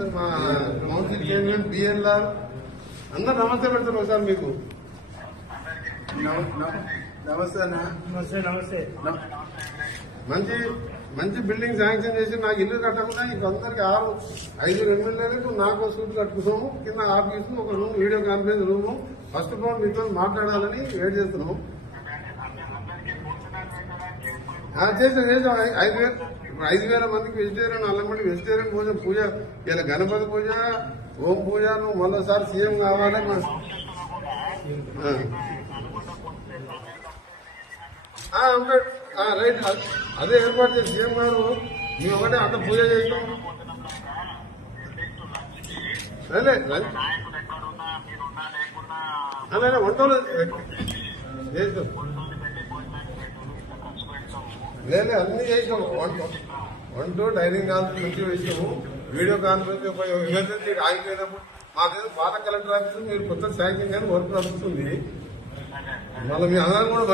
నమస్తే మా council chairman BLR అందరు నమస్తే పెడతారు ఒకసారి మీకు. నమస్తే అన్న. నమస్తే. మంచి మంచి బిల్డింగ్ శాంక్షన్ చేసి నాకు ఇల్లు కట్టకుండా ఇంకందరికి 5 ఎమ్మెల్యేలకు నాకు సూట్ కట్టుకున్నాము. కింద ఆఫీసు, ఒక room, video conference room. First of all మీతో మాట్లాడాలని వెయిట్ చేస్తున్నాము. చేసాం 5,000 మందికి వెజిటేరియన్, అల్లమండి వెజిటేరియన్ భోజనం పూజ. ఇలా గణపతి పూజ, ఓం పూజ. నువ్వు మరోసారి సీఎం కావాలి. రైట్, అదే ఏర్పాటు చేసి సీఎం గారు మేము ఒకటే అంత పూజ చేసాం. అలాగే వంటలు చేస్తాం. లేదు అన్ని చేసాము. వంట డైనింగ్ హాల్ మంచిగా వేసాము. వీడియో కాన్ఫరెన్స్ ఎమర్జెన్సీ ఆగిపోయినప్పుడు మాకేదో పాత కలెక్టర్ ఆఫీసు మీరు కొత్త శాంక్షన్ కానీ వర్క్ నడుస్తుంది. మళ్ళీ మీ అందరం కూడా